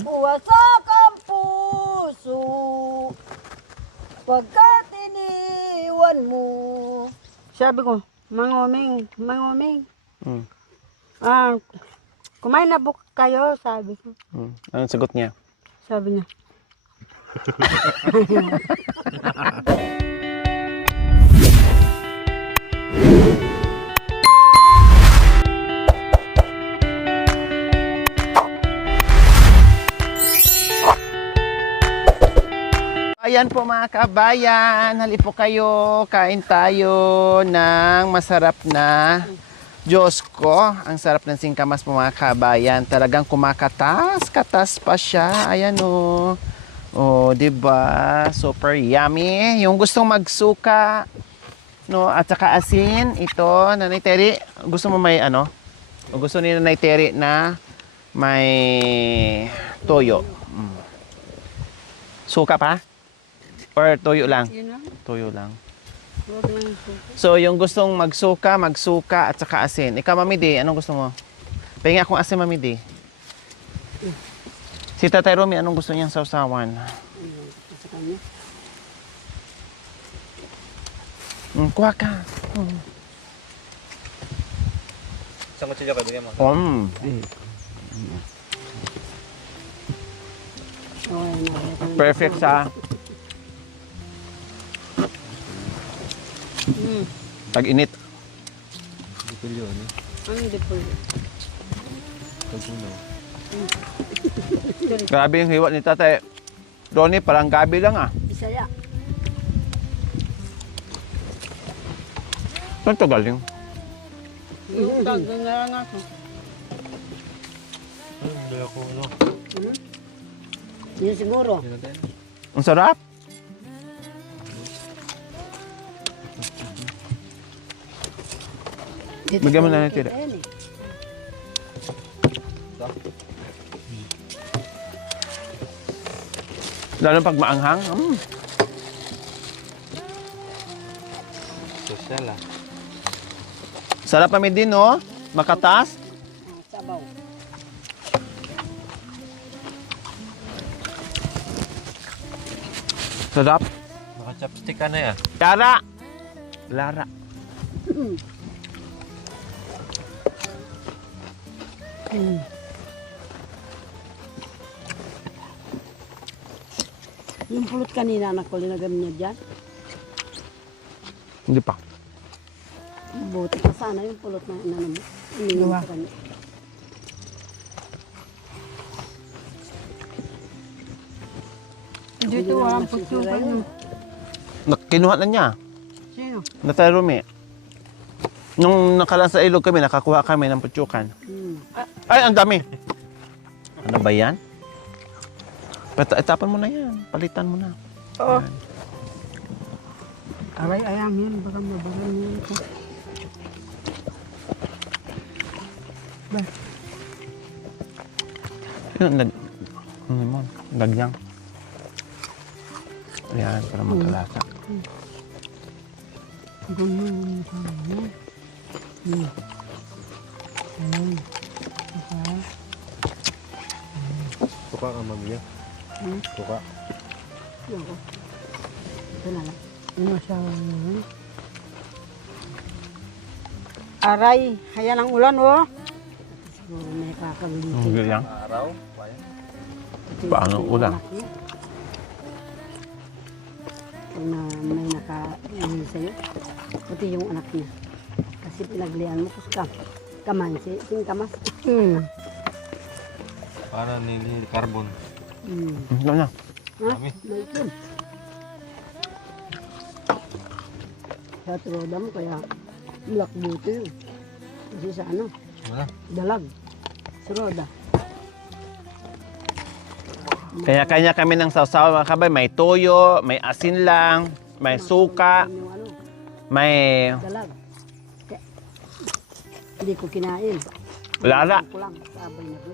Wasak ang puso pagkat iniwan mo. Sabi ko, mangoming. Kumain na po kayo, sabi ko. Anong sagot niya? Sabi niya. Ayan po mga kabayan, halip po kayo, kain tayo ng masarap na Diyos ko. Ang sarap ng singkamas po mga kabayan, talagang kumakatas pa siya. Ayan o. Oh, diba? Super yummy. Yung gustong magsuka, no, at saka asin, ito, Nanay Terry, gusto mo may ano? O gusto ni Nanay Terry na may toyo. Suka pa? Or toyo lang? Yun lang. Toyo lang. Huwag lang po. So, yung gustong magsuka at saka asin. Ikaw, Mami D, anong gusto mo? Pahinga akong asin, Mami D. Si Tatay Romy, anong gusto niyang sausawan? Sa kanya. Kuha ka. Isang kutsilyo kayo, bigyan mo. Perfect sa tag-init. Dipilyo, ano? Ang dipolyo. Pagpuno. Grabe yung hiwa ni Tatay Ronnie, parang gabi lang ah. Bisaya. Saan ito galing? Yung dagang nga lang ako. Hindi ako, ano? Yun siguro. Yan natin. Ang sarap. Bigyan mo na ng tira. Lalo pag maanghang. Social, ah. Sarap kami din, no? Makatas. Sabaw. Sarap. Naka-chopstick ka na, ya. Lara. Lara. Yung pulot kanina, anak ko, linagam niya dyan. Hindi pa. Buti pa sana yung pulot na inanam. Iningin sa kanya. Dito walang putsukan yun. Kinuha na niya. Sino? Tatay Romy. Nung nakalaan sa ilog kami, nakakuha kami ng putsukan. Ay, ang dami. Ano ba yan? Itapan mo na yan. Palitan mo na. Oo. Aray, ayang yun. Baka mabagal yun. Ba? Yun, lagyang. Ayan, para magkalasa. Ganun. Ayun. Tuka ka, mami, ya. Tuka. Ayoko. Ito na lang. Ano siya? Aray, haya ng ulan, oh. Siguro may kakagalitin. Ang galyang. Araw, kaya. Paano ulan? Pag na may naka-ihin sa'yo, pati yung anak niya. Kasi pinaglian mo, kus kamansi, singkamas. Para nili carbon. Ito na. Ha? Mami. May itlog. Sa troda mo, kaya black buto yun. Kasi sa ano, Wala. dalag. Sa roda. Kaya kanya kami ng sausaw mga kabay. May toyo, may asin lang, may suka, Yung ano, may dalag. Kaya, hindi ko kinain. lara. Ko lang, sabay na ko.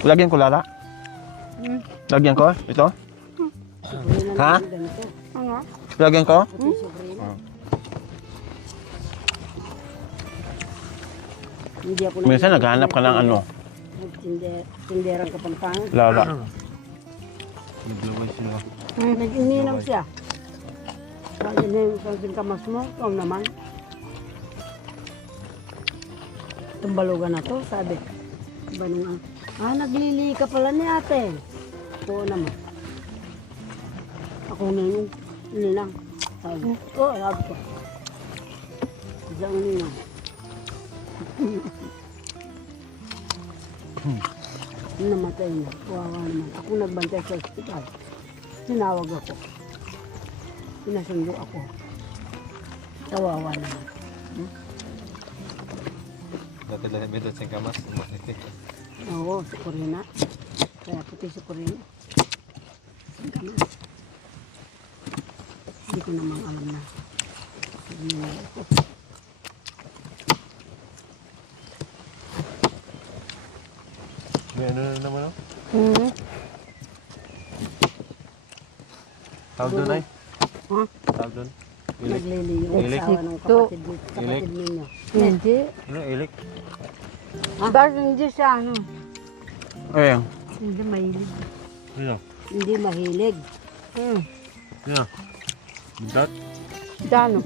Lagyan ko lara. Lagyan ko? Ito? Sobrina Ha? na ganito. Ano? Lagyan ko? Puti sobrina. Hindi ako Minsan naghahanap ka ng ano, Tinderang Kapampangan. Lala. Naglaway sila. Nag-ininom siya. Sabi niya yung sabi kamas mo, ikaw naman. Itong balugan na to, sabi. Ba nung, naglili ka pala ni ate. Oo naman. Ako na yung nilang. Sabi, sabi ko. Isang nilang. Namatay na. Kawawa naman. Ako nagbantay sa ospital. Tinawag ako. Pinasundo ako. Kawawa naman. Dati lang may doon sa kamas. Umakiti. Oo, si Corina. Kaya puti si Corina. Hindi ko namang alam na. Hindi na ako. May ano na naman o? Tawag doon ay? Ha? Tawag doon? Ilik? Naglili yung Ilik? asawa ng kapatid ninyo. Hindi. Ano? Ilik? Bakit hindi siya ano? Ayun. Hindi mahilig. Ano? Hindi mahilig. Ano? Bintat? Tano?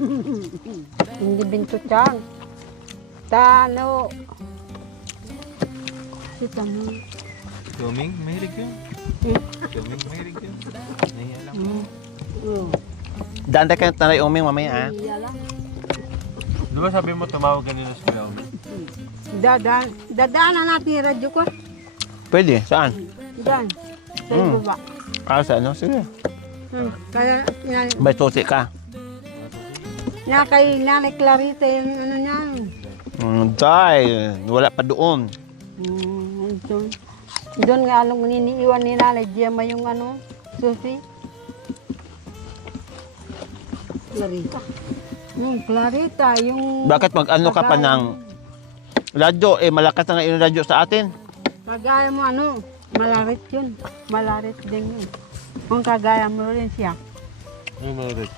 Hindi binto siyan. Tano? Si Tano. Tuming? Mahilig yun? Tuming? Mahilig yun? Nahiya lang. Oo. Daan tayo kayo tanay uming mamaya, ah. Iya lang. Di ba sabi mo tumawag kanina sa Kuya Umi? Dadaanan natin yung radyo ko. Pwede, saan? Diyan. Sa ibaba. Sa ano? Sige. Kaya May susi ka. kay Nanay Clarita yung ano niya. Wala pa doon. Doon. Doon nga anong niniiwan ni Nanay Gemma yung ano, susi. Larita. Yung Clarita, yung... Bakit mag-ano ka pa ng radyo? Malakas na nga yung radyo sa atin. Kagaya mo ano, malarit yun. Malarit din yun. Kung kagaya mo rin siya. Ano mahilig?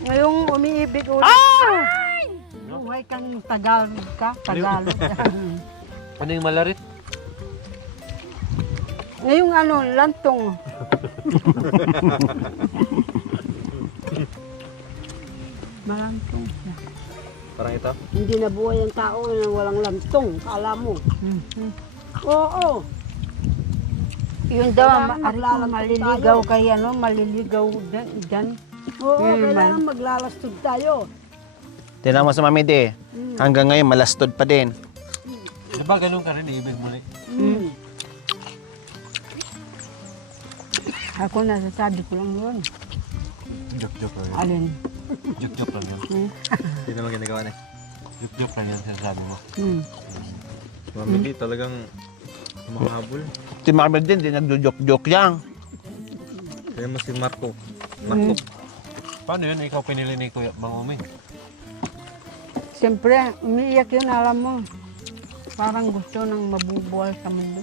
Ngayong umiibig ulit. Buhay kang Tagalog ka. Tagalog. Ano yung malarit? Ngayong ano, lantong. Malantong siya. Parang ito? Hindi nabuhay ang tao na walang lantong. Kala mo. Oo. Yun daw, Kailangan ari ko maglalantong maliligaw tayo. kay ano, maliligaw dyan. Oo, Hmm, kailangan maglalastog tayo. Tinan mo sa Mami De. Hanggang ngayon, malastod pa din. Di ba ganun ka rin? Ibig mo rin? Ako nasasabi ko lang yun. Joke-joke lang yun. Alin? Joke-joke lang yun. Hindi naman ginagawa na. Joke-joke lang yun sinasabi mo. Mami, talagang mahabol. Si Mami din, di nagjo-joke-joke yan. Kaya mo si Marco. Marco. Paano yun? Ikaw pinili ni Kuya Mang Umi. Siyempre, umiiyak yun, alam mo. Parang gusto nang mabubuhay sa mundo.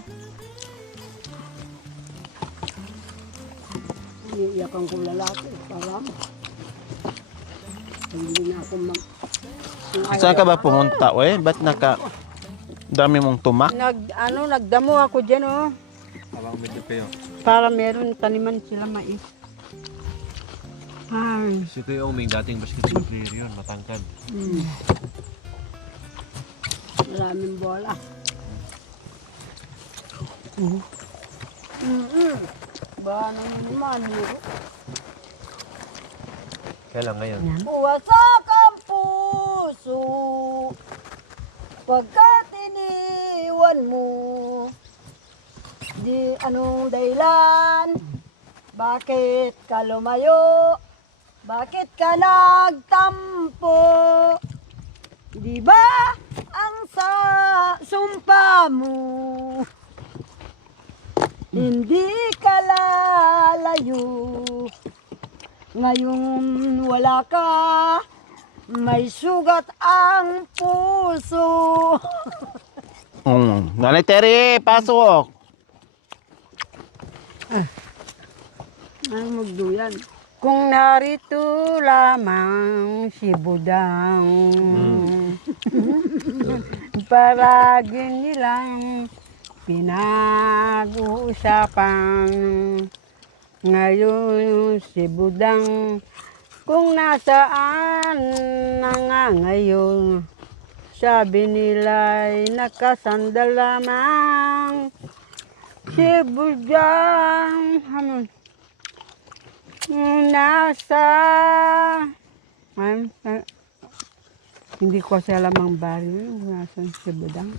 Iiyakan ko lalaki. Para mo. Hindi na ako mag... Saan ka ba pumunta, we? Ba't dami mong tumak? Nagdamo ako dyan, oh. Habang medyo kayo. Para meron taniman sila mais. Ay, Si Kuya Umi, dating basketball player yun. Matangkad. Maraming bola. Ba naman Kaya lang ngayon. Buwasak ang puso pagkat iniwan mo. Di anong dahilan? Bakit ka lumayo? Bakit ka nagtampo? Di ba ang sumpa mo? Hindi ka lalayo. Ngayon wala ka, may sugat ang puso. Nanay Terry, pasok! Ano magduyan? kung narito lamang si Budang, paragi nilang pinag-uusapan ngayon si Budang kung nasaan na nga ngayon. Sabi nila'y nakasandal lamang si Budang nasa hindi ko kasi alam ang baryo nasan si Budang.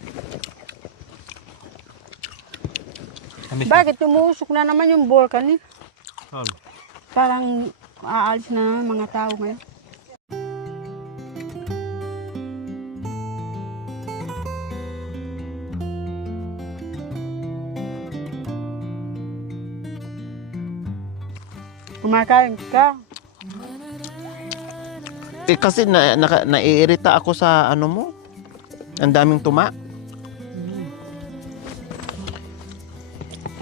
Bakit tumusok na naman yung volcan eh? Parang aalis na naman mga tao ngayon. Kumakain ka. Kasi naiirita ako sa ano mo. Ang daming tuma.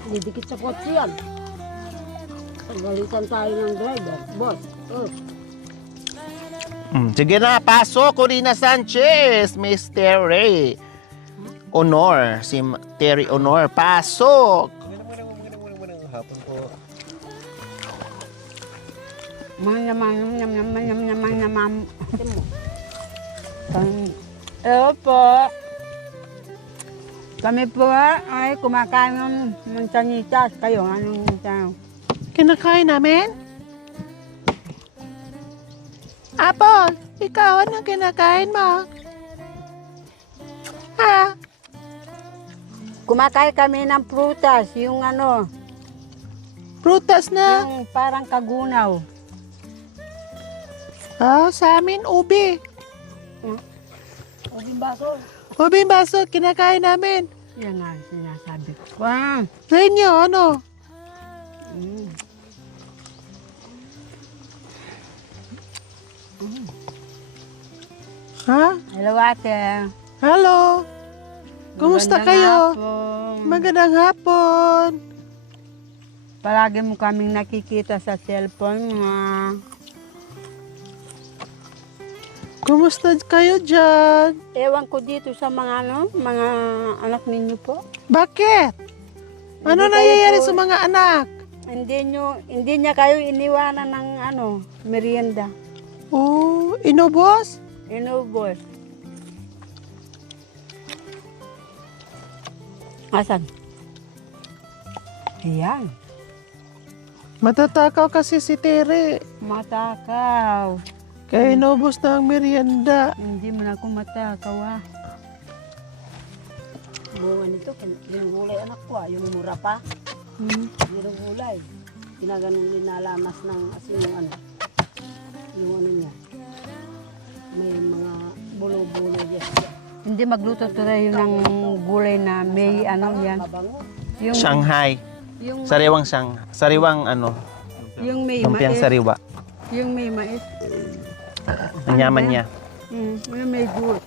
Didikit sa kotse yan. Pagalitan tayo ng driver. Boss. Oh. Sige na, pasok, Corina Sanchez, Miss Terry Honor, si Terry Honor, pasok. Magandang hapon po. Hello po. Kami po ay kumakain ng mansanitas. Kayo, anong tayo? Kinakain namin? Apple, ikaw anong kinakain mo? Ha? Kumakain kami ng prutas, yung ano, Prutas na. yung parang kagunaw. Sa amin, ubi. Obing baso. Ubi baso, kinakain namin. Yan nga sinasabi ko. Ah, Sa inyo, ano? Ha? hello ate. Hello. Kumusta Magandang kayo? hapon. Magandang hapon. Palagi mo kaming nakikita sa cellphone nga. Kumusta kayo dyan? Ewan ko dito sa mga ano, mga anak ninyo po. Bakit? Ano Hindi nangyayari kayo sa mga anak? Hindi niya kayo iniwanan ng ano, merienda. Oh, inubos? Inubos. Asan? Ayan. Matatakaw kasi si Tere. Matakaw. Kaya inubos na ang merienda. Hindi mo na ako matakaw ah. Bunga nito, ginugulay anak ko yung mura pa. Ginugulay. Ginaganon linalamas ng asin yung ano. Yung ano niya. May mga bulo-bulo dyan. Hindi magluto tayo ng gulay na may ano yan. Mabango. Yung, Shanghai. yung, Sariwang ano, yung may lumpiang mais. sariwa. Yung may mais. Ang yaman niya. Yung may gulay.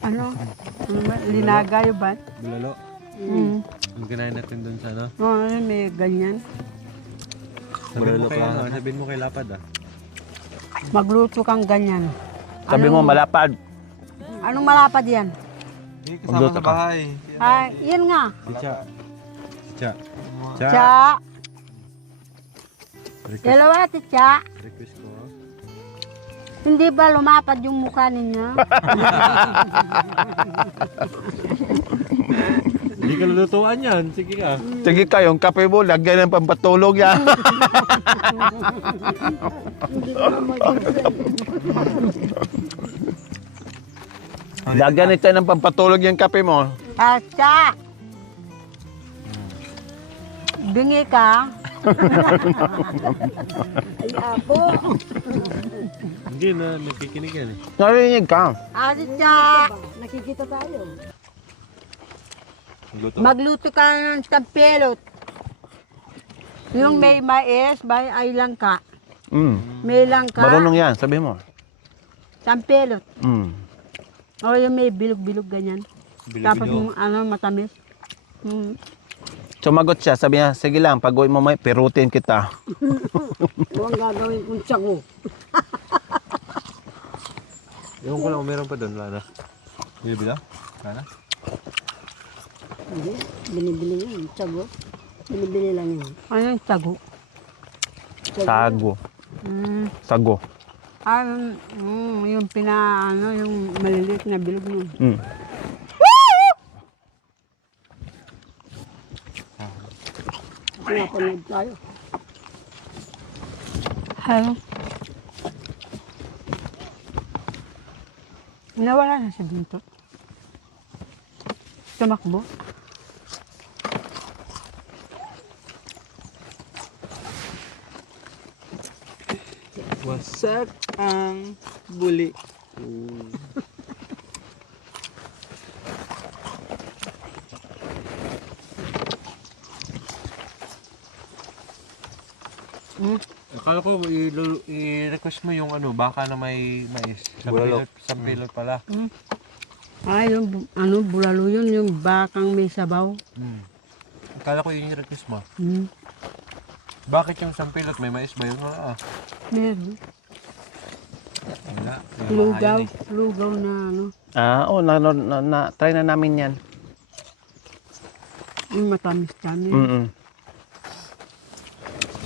Ano? Linagay ba? Bulalo. Ang kinain natin doon sa ano? Oo, may ganyan. Bulalo pa. Sabihin mo kay Lapad ah. Magluto kang ganyan. Sabi mo malapad. Anong malapad yan? Kasama Magluto sa ka. bahay. Yan nga. Si Cha. Cha. Cha. Request, Hello, Ate Cha. request ko. Hindi ba lumapad yung mukha ninyo? Hindi ka lulutuan yan. Sige ka. Sige ka, yung kape mo, lagyan ng pampatulog yan. Lagyan ito ng pampatulog yung kape mo. Cha. Bingi ka. Ay, apo. Hindi na. Nakikinig yan eh. Narinig ka. Ate Cha. Nakikita tayo. Luto. Magluto ka ng tampelot. Yung may mais, ay langka. May langka, Marunong yan, sabi mo. tampelot. O yung may bilog-bilog ganyan. Tapos yung ano, matamis. Sumagot siya, sabi niya, sige lang, pag uwi mo may pirutin kita. Kung ang gagawin kong tsago. Ewan ko lang kung meron pa doon. Wala na. Bilibila? Wala na? Hindi, binibili yun. Tsago. Binibili lang yun. Ano yung tago? Sago. Sago. Yung yung maliliit na bilog mo. Pinapanood tayo. Hello? Nawala na si Binto. Tumakbo. Wasak ang buli. Akala ko i-request mo yung ano, baka na may mais. Sampilot pala. Ay, yung bulalo yun, yung bakang may sabaw. Akala ko yun yung request mo. Bakit yung sampilot? May mais ba yun? Wala ah. Meron. Wala. Lugaw. Lugaw na Oo, try na namin yan. yung matamis-tamis.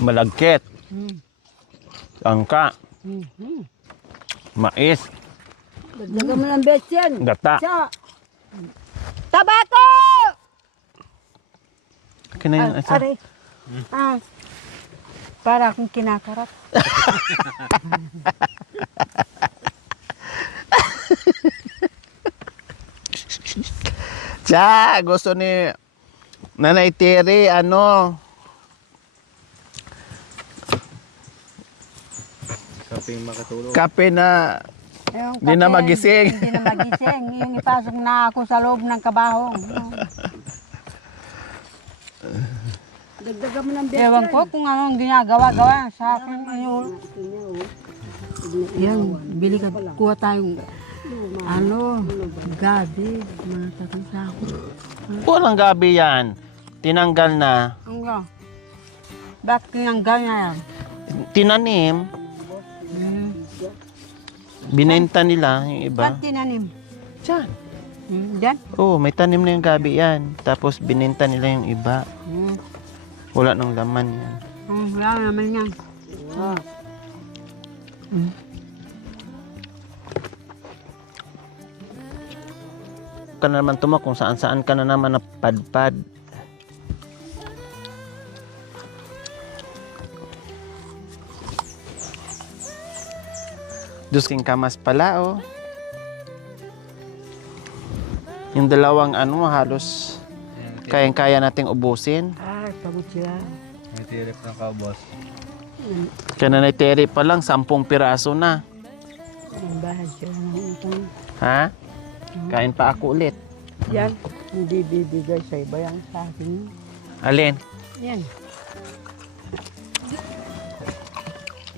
Malagkit. Angka. Mhm. Mais. Dagdagan mo ng best yan. Gata. Sa tabako! Kinain isa. Aray. Para akong kinakarap. Tiya, gusto ni Nanay Terry, Kaping makatulog. kape na Yung Hindi na kape, magising. Hindi na magising. Yung ipasok na ako sa loob ng kabahong. Dagdagan mo ng best Ewan ko kung anong ginagawa-gawa sa akin. Yan, bili ka, kuha tayong gabi, mga tatlong sako. Walang gabi yan. Tinanggal na. Ang bakit tinanggal na yan? Tinanim. Binenta nila yung iba. Ba't tinanim? Diyan. Diyan? Oo, may tanim na yung gabi yan. Tapos binenta nila yung iba. Wala nang laman yan. Wala naman yan. Ka na naman tumak kung saan-saan ka na naman napadpad. Dusking kamas pala, oh. Yung dalawang halos kayang-kaya nating ubusin. Pagod sila. May tirip ng kaubos. Kaya Nanay Terry pa lang, 10 piraso na. Ang bahay sila ng utang. Ha? Kain pa ako ulit. Yan, hindi bibigay sa iba yan sa akin. Alin? Yan.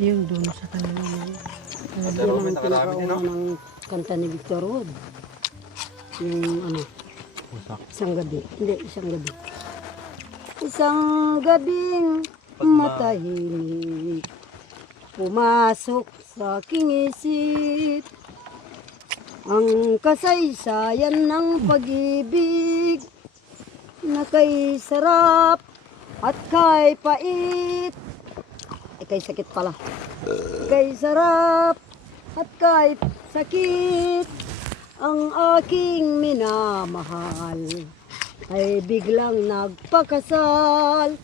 Yung doon sa kanila. Yan ang pinakauna ng kanta ni Victor Wood. Yung isang gabi. Hindi, isang gabi. Isang gabing matahimik, pumasok sa aking isip ang kasaysayan ng pag-ibig na kay sarap at kay pait. Kay sakit pala. Kay sarap at kay sakit ang aking minamahal ay biglang nagpakasal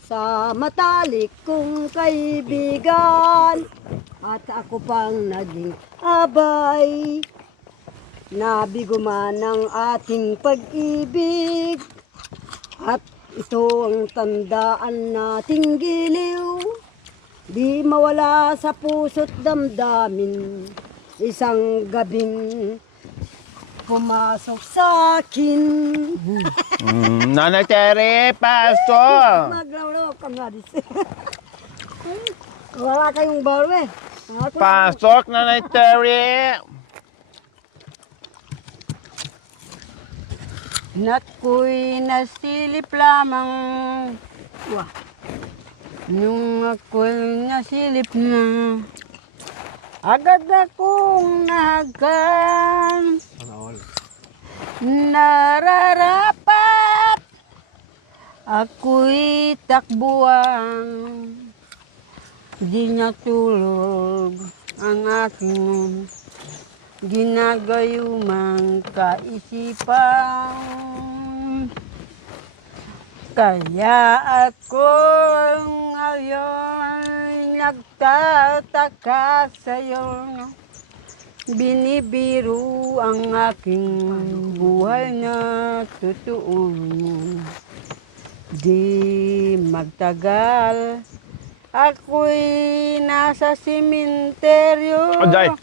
sa matalik kong kaibigan at ako pang naging abay. Nabigo man ang ating pag-ibig at ito ang tandaan nating giliw. Di mawala sa puso't damdamin isang gabing pumasok sa akin. Nanay Terry, pasto! Maglawlaw ka nga dis. Wala kayong barwe. Pasok, Nanay Terry! Nat ko'y nasilip lamang. Wah. Nung ako'y nasilip na, agad akong nahagan. Nararapat Ako'y takbuhan, di natulog ang aking ginagayumang kaisipan. Kaya ako ngayon nagtataka sa'yo, binibiro ang aking buhay na totoo. Di magtagal, ako'y nasa sementeryo. Ajay!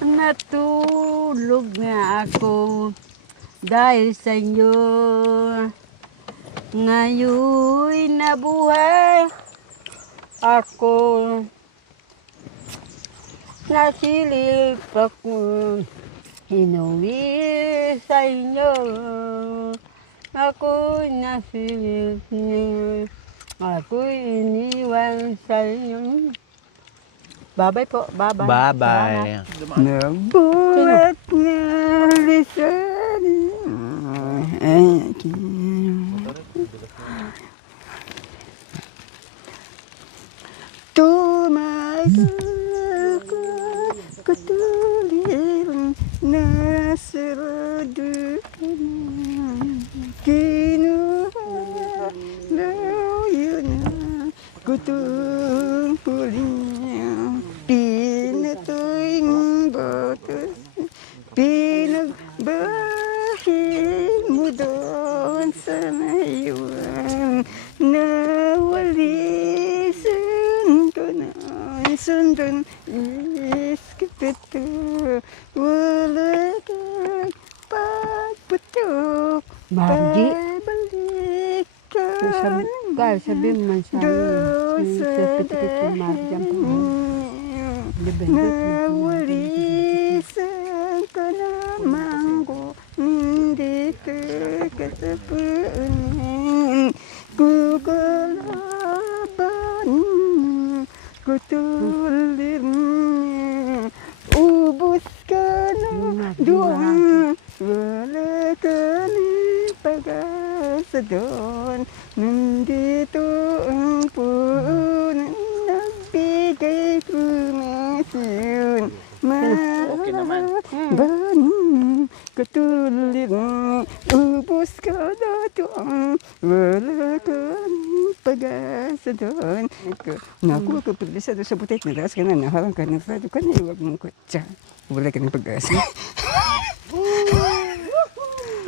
Natulog na ako dahil sa inyo. Ngayon'y nabuhay ako. Nasilip ako, inuwi sa inyo. Ako'y nasilip niyo, ako'y iniwan sa inyo. Bye-bye po, bye-bye. Bye-bye. Nabuhat na lisanin aking tumagal katuliran na saraduhan kinuha na yun na kutumpulin pinatuing batas pinagbahin mo doon sa mayuan na walisan ko na sundan iskipito wala kang pagputok pabalik ka sabihin man sa nawalisan ka naman ko hindi ka katapunan kukalaban kutulir niya ubos ka na doon wala ka na pag-asa doon nandito ang punan nagbigay pumasyon Okay naman. mahaban katulir ubos ka na doon wala ka na pag-asa doon naku ka pagdasa doon sa butit nagaas ka na naharang ka na fado ka na iwag mong kutsa wala ka ng pag-asa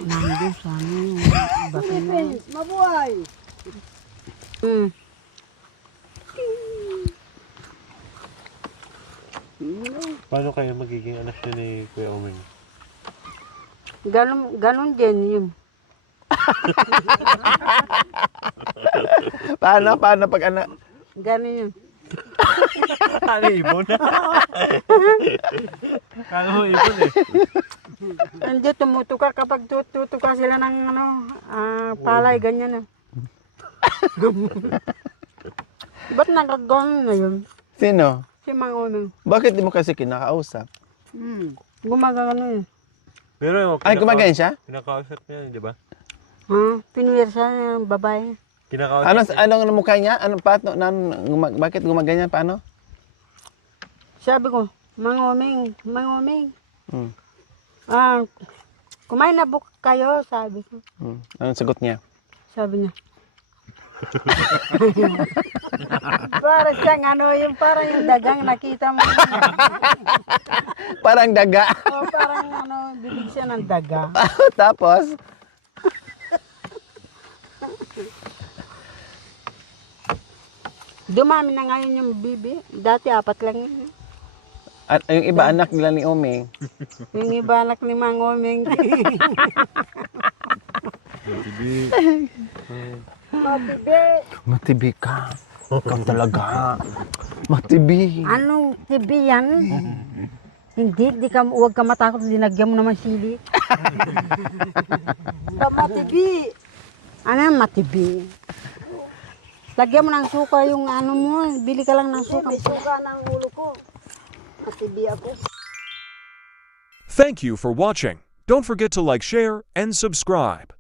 nandun sa amin bakit na Mabuhay! Paano kayo magiging anak niya ni Kuya Omeng? Ganon din yun. Paano pag anak? Ganon yun. Ano ibon? Kala mo ibon eh. Hindi tumutuka kapag tutuka sila ng palay, ganyan na. Ba't nagagawa na yun? Sino? Si Mang Omeng. Bakit di mo kasi kinakausap? Gumagano yun. Pero yung Ay, gumagayin siya? kinakausap niya, di ba? Pinuwersa ng babae. Kinakausap Anong mukha niya? Bakit gumaganyan? Paano? Sabi ko, Mang Omeng. Hmm. Kumain na book kayo, sabi ko. Anong sagot niya? Sabi niya. Parang siyang parang yung dagang nakita mo. Parang daga. Parang bibig siya ng daga. Tapos? Dumami na ngayon yung bibi. Dati 4 lang yun. At yung iba anak nila ni Omeng. Yung iba anak ni Mang Omeng. Matibi ka. Ikaw talaga. Matibi. Anong tibi yan? Hindi huwag ka matakot. Linagyan mo naman sili. Matibi! Ano yung matibi? Lagyan mo ng suka yung mo. Bili ka lang ng suka. May suka ng ulo ko. Matibi ako. Thank you for watching. Don't forget to like, share, and subscribe.